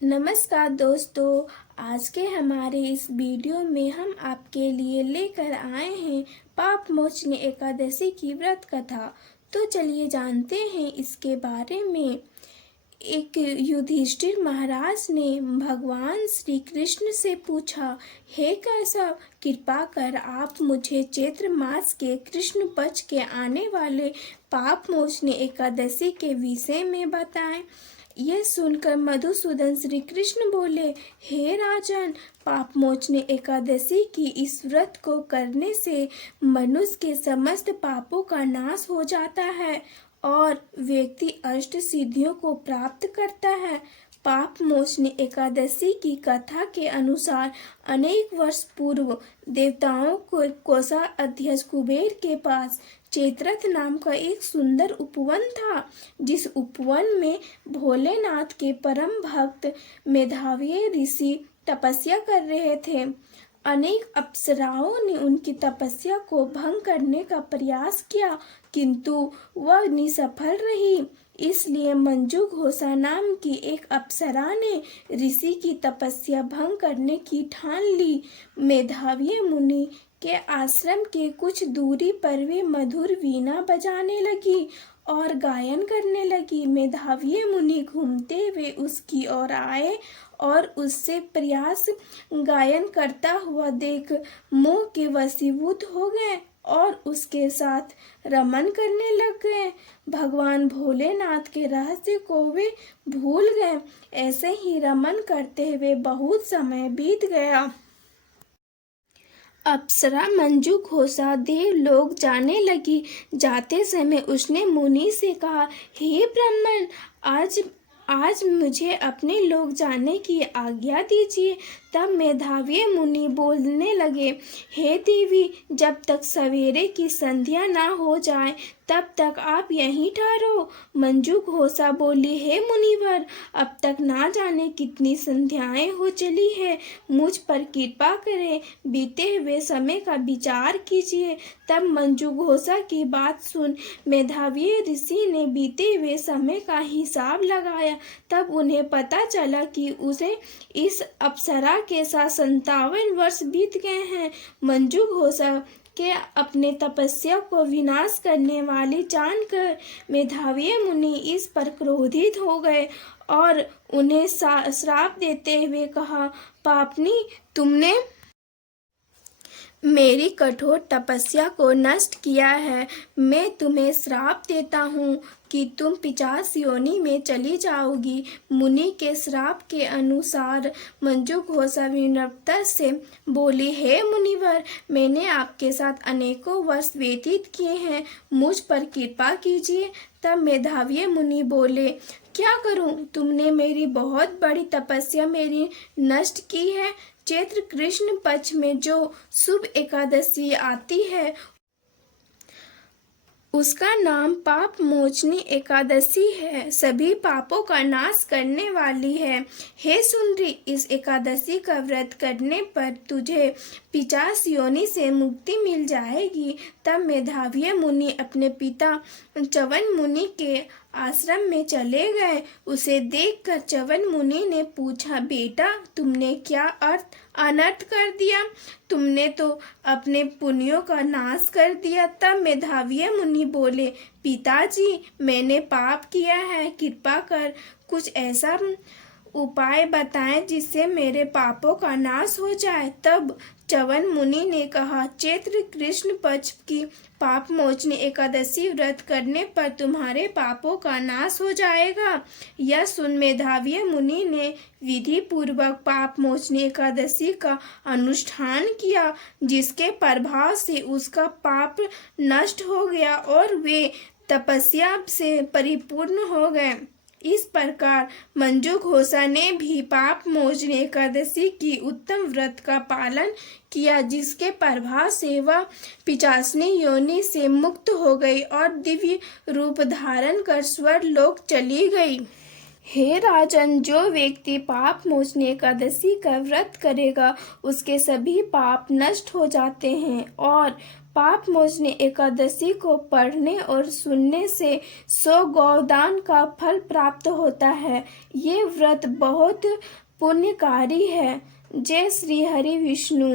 नमस्कार दोस्तों। आज के हमारे इस वीडियो में हम आपके लिए लेकर आए हैं पाप मोचनी एकादशी की व्रत कथा। तो चलिए जानते हैं इसके बारे में। एक युधिष्ठिर महाराज ने भगवान श्री कृष्ण से पूछा, हे कैशव, कृपा कर आप मुझे चैत्र मास के कृष्ण पक्ष के आने वाले पाप मोचनी एकादशी के विषय में बताएं। यह सुनकर मधुसूदन श्री कृष्ण बोले, हे राजन, पाप मोचनी एकादशी की इस व्रत को करने से मनुष्य के समस्त पापों का नाश हो जाता है और व्यक्ति अष्ट सिद्धियों को प्राप्त करता है। पाप मोचनी एकादशी की कथा के अनुसार अनेक वर्ष पूर्व देवताओं को कोषाध्यक्ष कुबेर के पास चैत्रथ नाम का एक सुंदर उपवन था। जिस उपवन में भोलेनाथ के परम भक्त मेधावी ऋषि तपस्या कर रहे थे। अनेक अप्सराओं ने उनकी तपस्या को भंग करने का प्रयास किया, किंतु वह निसफल रही। इसलिए मंजू घोषा नाम की एक अप्सरा ने ऋषि की तपस्या भंग करने की ठान ली। मेधावी मुनि के आश्रम के कुछ दूरी पर वे मधुर वीणा बजाने लगी और गायन करने लगी। मेधावी मुनि घूमते हुए उसकी ओर आए और उससे प्रयास गायन करता हुआ देख मोह के वशीभूत हो गए और उसके साथ रमन करने लग गए। भगवान भोलेनाथ के रहस्य को वे भूल गए। ऐसे ही रमन करते हुए बहुत समय बीत गया। अप्सरा मंजू घोषा देवलोक जाने लगी। जाते समय उसने मुनि से कहा, हे ब्राह्मण, आज मुझे अपने लोक जाने की आज्ञा दीजिए। तब मेधावी मुनि बोलने लगे, हे देवी, जब तक सवेरे की संध्या ना हो जाए तब तक आप यहीं ठहरो। मंजू घोषा बोली, हे मुनिवर, अब तक ना जाने कितनी संध्याएं हो चली है, मुझ पर कृपा करें, बीते हुए समय का विचार कीजिए। तब मंजू घोषा की बात सुन मेधावी ऋषि ने बीते हुए समय का हिसाब लगाया। तब उन्हें पता चला कि उसे इस अप्सरा के साथ 57 वर्ष बीत गए हैं। मंजू घोषा के अपने तपस्या को विनाश करने वाली जानकर मेधावी मुनि इस पर क्रोधित हो गए और उन्हें श्राप देते हुए कहा, पापनी, तुमने मेरी कठोर तपस्या को नष्ट किया है। मैं तुम्हें श्राप देता हूँ कि तुम 50 योनि में चली जाओगी। मुनि के श्राप के अनुसार मंजू घोषा विनम्रता से बोली, हे मुनिवर, मैंने आपके साथ अनेकों वर्ष व्यतीत किए हैं, मुझ पर कृपा कीजिए। तब मेधावी मुनि बोले, क्या करूं? तुमने मेरी बहुत बड़ी तपस्या मेरी नष्ट की है। चैत्र कृष्ण पक्ष में जो शुभ एकादशी आती है उसका नाम पाप मोचनी एकादशी है, सभी पापों का नाश करने वाली है। हे सुंदरी, इस एकादशी का व्रत करने पर तुझे 50 योनि से मुक्ति मिल जाएगी। तब मेधावी मुनि अपने पिता च्यवन मुनि के आश्रम में चले गए। उसे देखकर च्यवन मुनि ने पूछा, बेटा, तुमने क्या अनर्थ कर दिया? तुमने तो अपने पुण्यों का नाश कर दिया। तब मेधावी मुनि बोले, पिताजी, मैंने पाप किया है, कृपा कर कुछ ऐसा उपाय बताएं जिससे मेरे पापों का नाश हो जाए। तब च्यवन मुनि ने कहा, चैत्र कृष्ण पक्ष की पाप मोचनी एकादशी व्रत करने पर तुम्हारे पापों का नाश हो जाएगा। यह सुन मेधावी मुनि ने विधि पूर्वक पाप मोचनी एकादशी का अनुष्ठान किया, जिसके प्रभाव से उसका पाप नष्ट हो गया और वे तपस्या से परिपूर्ण हो गए। इस प्रकार मंजू घोषा ने भी पाप मोचनी एकादशी की उत्तम व्रत का पालन किया, जिसके प्रभाव से वह 85 योनि से मुक्त हो गई और दिव्य रूप धारण कर स्वर्ग लोक चली गई। हे राजन, जो व्यक्ति पाप मोचनी एकादशी का व्रत करेगा उसके सभी पाप नष्ट हो जाते हैं और पाप मोचनी एकादशी को पढ़ने और सुनने से 100 गौदान का फल प्राप्त होता है। ये व्रत बहुत पुण्यकारी है। जय श्री हरि विष्णु।